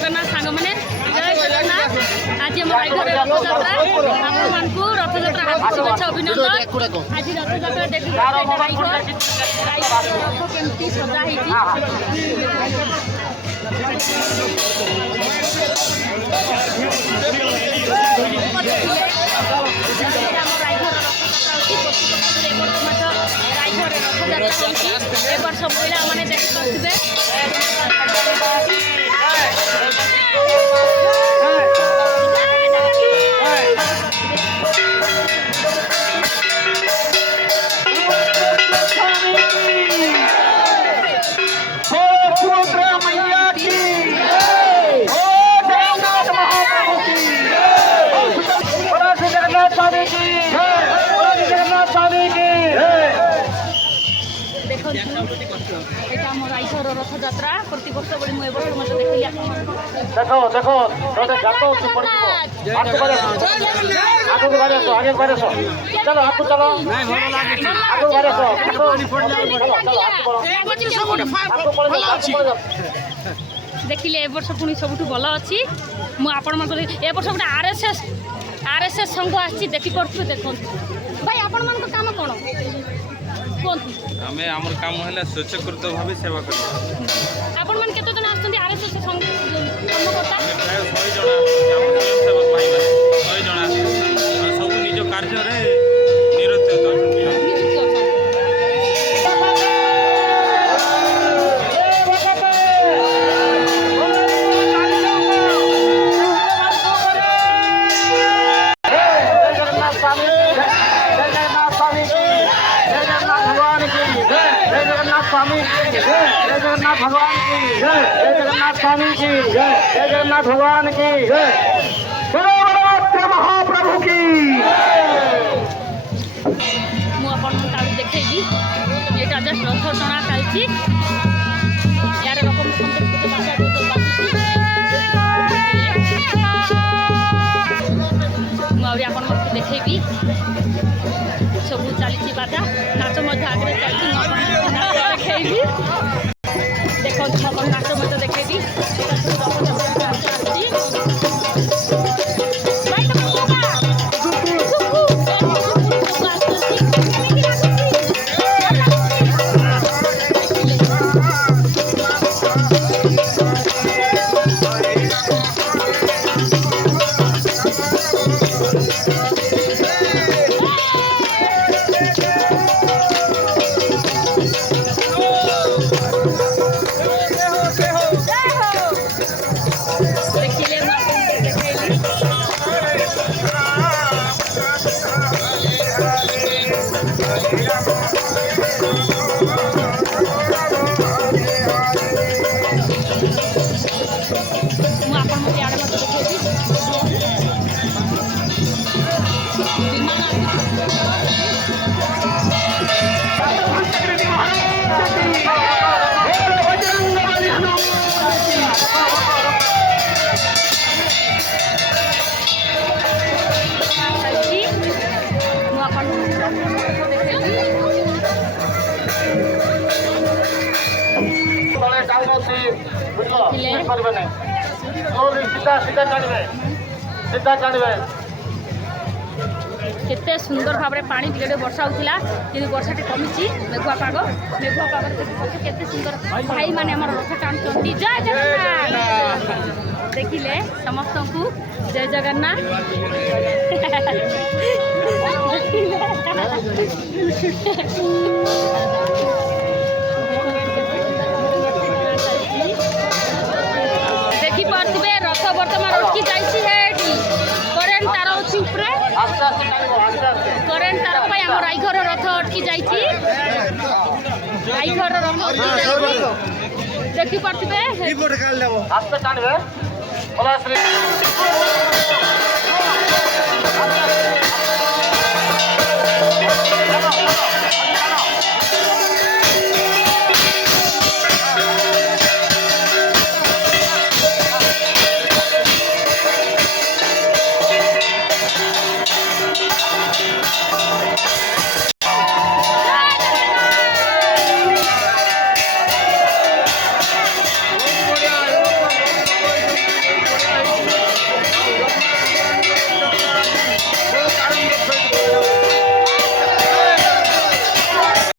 जगन्नाथ सांग मैंने जय जगन्नाथ। आज आम रायघर रथयात्रा आपको रथयात्रा हार्दिक शुभेच्छा अभिनंदन। आज रथयात्रा देखिए रायघर रथ केमती सजा ए वर्ष महिला मैंने देखिए रथयात्रा प्रति वर्ष बड़ी मुझे वर्ष मत देखिए देखो देखो तो जातो से पड़ आगे बारे सो आगे बारे सो चलो आपको चलो आगे बारे सो देखिले ए वर्ष पुणी सबुठ भल अच्छी मुझे ए वर्ष गोटे आरएसएस संघ आसी देखी पड़े देखो भाई आपण मान काम कौन आमे आमर काम है स्वच्छकृत भाव सेवा कर आपण मान केतो जन आछथि आरएसएस संघ कर्मकर्ता प्राय 100 जण आम स्वयंसेवक भाई माने 100 जण सब निज कार्य रे निरत भगवान की जय जगन्नाथ स्वामी की जय जगन्नाथ भगवान की जय महाप्रभु की देखेबी ये जस्ट रथ टଣା चलती यार मुझे देखेबी सब चली बाजा नाच आगे चलती देखेबी देखो नाच मत देखेबी केते सुंदर भाव में पानी टिके वर्षा होता कि वर्षा टी कमी मेघुआ पाग केते सुंदर भाई माने हमर रथ टाणुचंती जय जगन्नाथ देखिले समस्त को जय जगन्नाथ देखी पारे रथ बर्तमान अटकी जाइए करेन्ट तार अच्छी करेन्ट तार आम रायघर रथ अटकी जाइए रायघर रथ देखी पारे